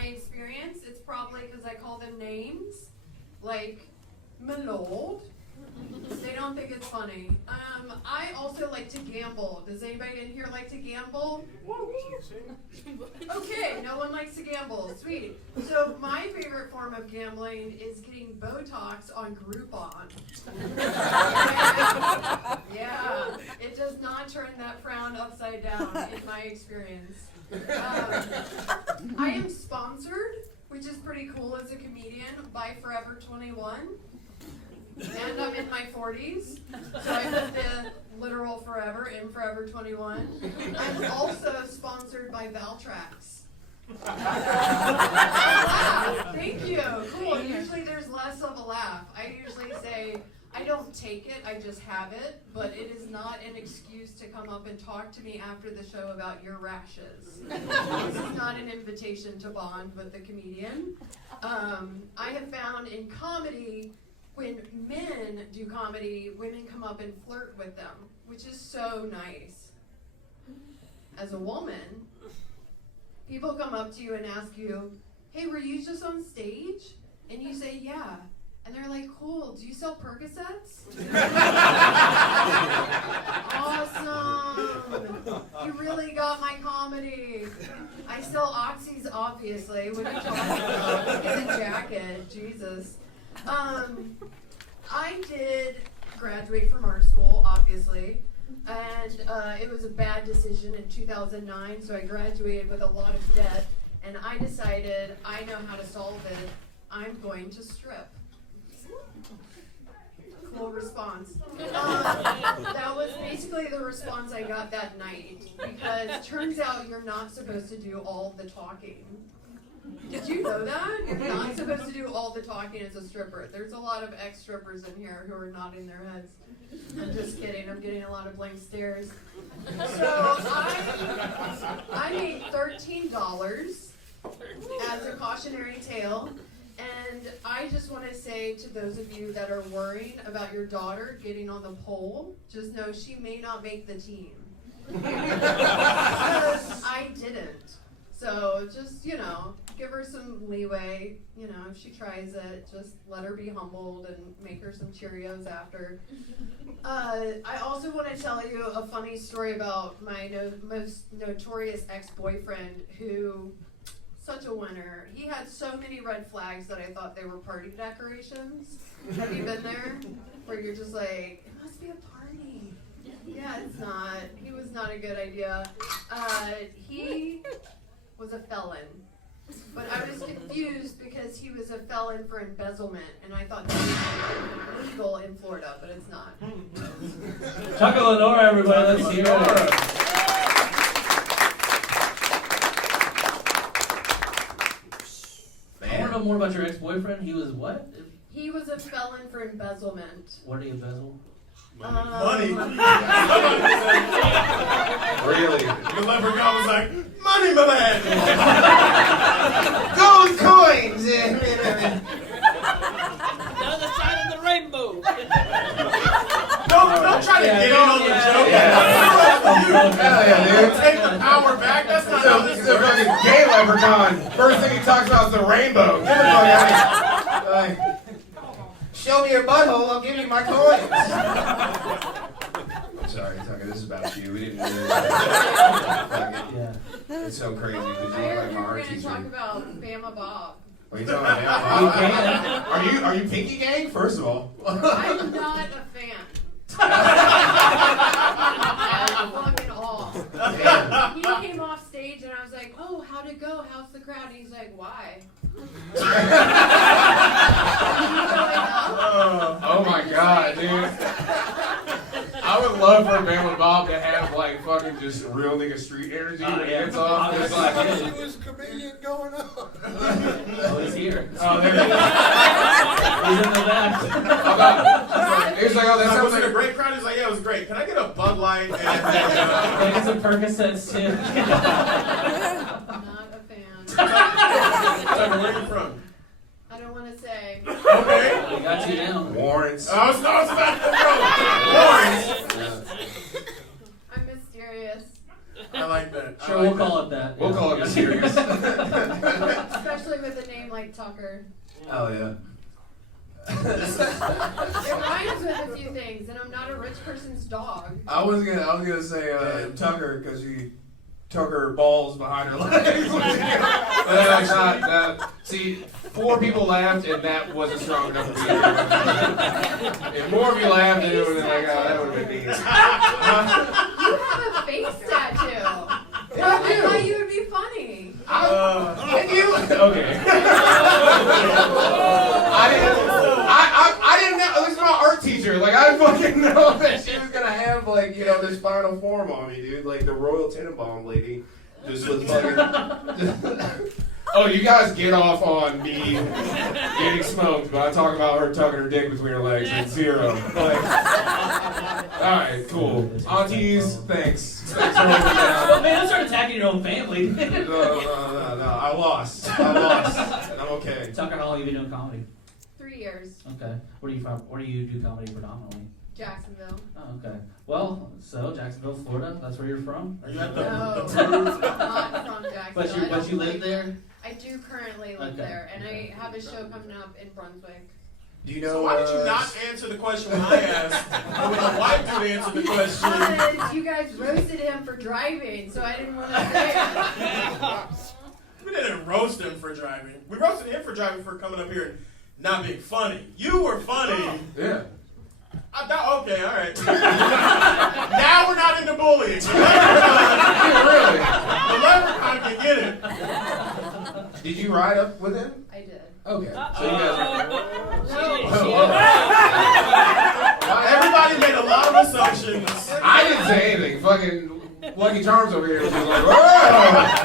my experience, it's probably because I call them names, like Milord. They don't think it's funny. I also like to gamble. Does anybody in here like to gamble? Okay, no one likes to gamble. Sweet. So my favorite form of gambling is getting Botox on Groupon. Yeah, it does not turn that frown upside down in my experience. I am sponsored, which is pretty cool as a comedian, by Forever 21. And I'm in my 40s, so I put the literal forever in Forever 21. I'm also sponsored by Valtrax. Thank you. Cool. Usually there's less of a laugh. I usually say, I don't take it, I just have it, but it is not an excuse to come up and talk to me after the show about your rashes. This is not an invitation to bond with the comedian. I have found in comedy, when men do comedy, women come up and flirt with them, which is so nice. As a woman, people come up to you and ask you, hey, were you just on stage? And you say, yeah. And they're like, cool, do you sell Percocets? Awesome. You really got my comedy. I sell Oxys, obviously. What are you talking about? Look at the jacket. Jesus. I did graduate from art school, obviously, and it was a bad decision in 2009, so I graduated with a lot of debt, and I decided I know how to solve it. I'm going to strip. Cool response. That was basically the response I got that night, because it turns out you're not supposed to do all the talking. Did you know that? You're not supposed to do all the talking as a stripper. There's a lot of ex-strippers in here who are nodding their heads. I'm just kidding. I'm getting a lot of blank stares. So I made $13 as a cautionary tale. And I just want to say to those of you that are worrying about your daughter getting on the pole, just know she may not make the team. Because I didn't. So just, give her some leeway. If she tries it, just let her be humbled and make her some Cheerios after. I also want to tell you a funny story about my most notorious ex-boyfriend who, such a winner. He had so many red flags that I thought they were party decorations. Have you been there? Where you're just like, it must be a party. Yeah, it's not. He was not a good idea. He was a felon. But I was confused because he was a felon for embezzlement, and I thought that was legal in Florida, but it's not. Chuck Lenora, everybody. Let's hear it. I want to know more about your ex-boyfriend. He was what? He was a felon for embezzlement. What did he embezzle? Money. Really? The leprechaun was like, money, my man. Gold coins! The other side of the rainbow. Don't try to get in on the joke. Hell yeah, dude. Take the power back. That's not how this It's a works. fucking gay leprechaun. First thing he talks about is the rainbow. Get the fuck out of here. Show me your butthole, I'll give you my coins. I'm sorry, Tucker, this is about you. We didn't do this. Yeah. It's so crazy because I you look heard like you my were art going to teacher. talk about Bama Bob. What are you talking about? Are you Pinky Gang? First of all. I'm not a fan. At fucking all. He came off stage and I was like, oh, how'd it go? How's the crowd? And he's like, why? Oh my god, dude. I would love for Bama Bob to have like fucking just real nigga street energy when he gets off. It's like, He was comedian going up. Oh, he's here. oh, there he is. He's in the back. He's like, oh, that sounds Was like it a a great crowd? He's like, yeah, it was great. Can I get a Bud Light? Maybe some Percocets too. Not a fan. Tucker, where are you from? I don't want to say. Okay. We got you down. Warrants. I was about to go. I'm mysterious. I like that. Sure, we'll call it that. We'll call it mysterious. Especially with a name like Tucker. Oh yeah. It rhymes with a few things, and I'm not a rich person's dog. I was gonna say Tucker because you took her balls behind her legs. But that's not that. See, 4 people laughed, and that wasn't strong enough for me. If more of you laughed, it would have been like, oh, that would have been neat. You have a face tattoo. Yeah, I I do. thought you would be funny. Can you? Okay. I didn't know. This is my art teacher. Like, I fucking know that she was gonna have, like, you know, this final form on me, dude. Like the Royal Tenenbaum lady just was fucking. Oh, you guys get off on me getting smoked, but I talk about her tucking her dick between her legs at 0. Like, all right, cool. Aunties, thanks. Thanks for holding me down. Well, man, don't start attacking your own family. No. I lost, and I'm okay. Tucker, how long have you been doing comedy? 3 years. Okay. Where are you from? Where do you do comedy predominantly? Jacksonville. Oh, okay. Well, so Jacksonville, Florida. That's where you're from. Are you at the No, roof? not from Jacksonville. But you I don't live like there. it. I do currently live Okay. there, and I have a show coming up in Brunswick. Do you know? So why did you not answer the question when I asked? When the white dude answered the question. Because you guys roasted him for driving, so I didn't want to say it. We didn't roast him for driving. We roasted him for driving for coming up here and not being funny. You were funny. Yeah. I thought, okay, all right. Now we're not into bullying. The leprechaun can get it. Did you ride up with him? I did. Okay. So you guys are. No. Everybody made a lot of assumptions. I didn't say anything. Fucking Lucky Charms over here was just like, whoa!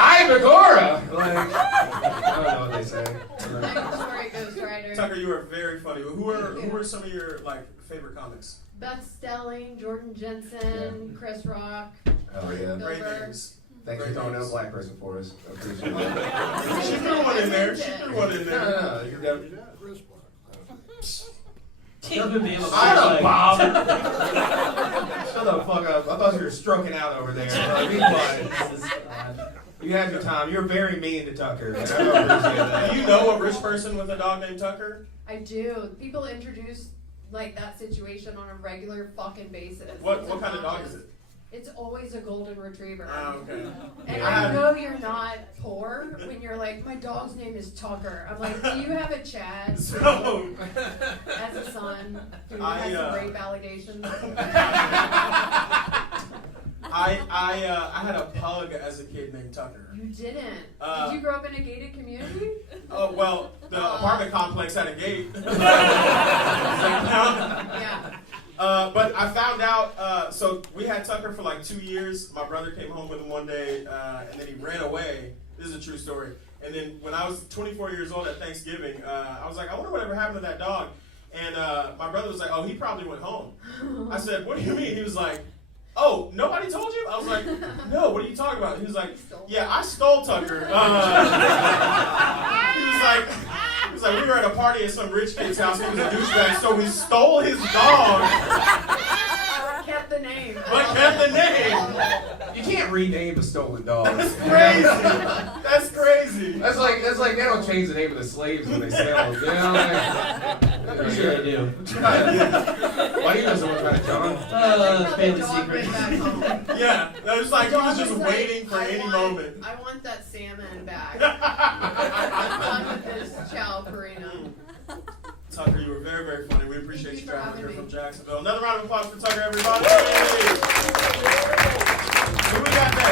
I'm Agora! Like, I don't know what they say. Sorry, Ghost Rider. Tucker, you are very funny. Who were some of your favorite comics? Beth Stelling, Jordan Jensen, Chris Rock. Oh yeah. Great Silver. names. Thanks for throwing out a black person for us. I appreciate it. She threw one in there. She threw one in there. No, you're definitely. Shut up, Bob! Shut the fuck up. I thought you were stroking out over there. Be quiet. You had your time. You're very mean to Tucker. Like, I don't appreciate that. Do you know a rich person with a dog named Tucker? I do. People introduce like that situation on a regular fucking basis. What It's kind of dog is obnoxious. it? It's always a golden retriever. Oh, okay. And Yeah. I know you're not poor when you're like, my dog's name is Tucker. I'm like, do you have a Chad So, as a son who I, has some rape allegations? I had a pug as a kid named Tucker. You didn't. Uh, Did you grow up in a gated community? Oh, well, the apartment complex had a gate. Yeah. But I found out, so we had Tucker for like 2 years. My brother came home with him one day, and then he ran away. This is a true story. And then when I was 24 years old at Thanksgiving, I was like, I wonder whatever happened to that dog. And my brother was like, oh, he probably went home. I said, what do you mean? He was like, oh, nobody told you? I was like, no, what are you talking about? He was like, yeah, I stole Tucker. He was like, we were at a party at some rich kid's house. He was a douchebag, so we stole his dog, Kept the name. but kept the name. You can't rename a stolen dog. That's crazy. That's crazy. That's like they don't change the name of the slaves when they sell them. You know, like, I'm sure they do. Why do you know so much about it, John? Family Dog secret. went back home. Yeah, it was like he was just Dog waiting for I any want- moment. I want that salmon back. I'm done with this chow Purina. Tucker, you were very, very funny. We appreciate Thank you you for coming here having from me. Jacksonville. Another round of applause for Tucker, everybody. Who we got next?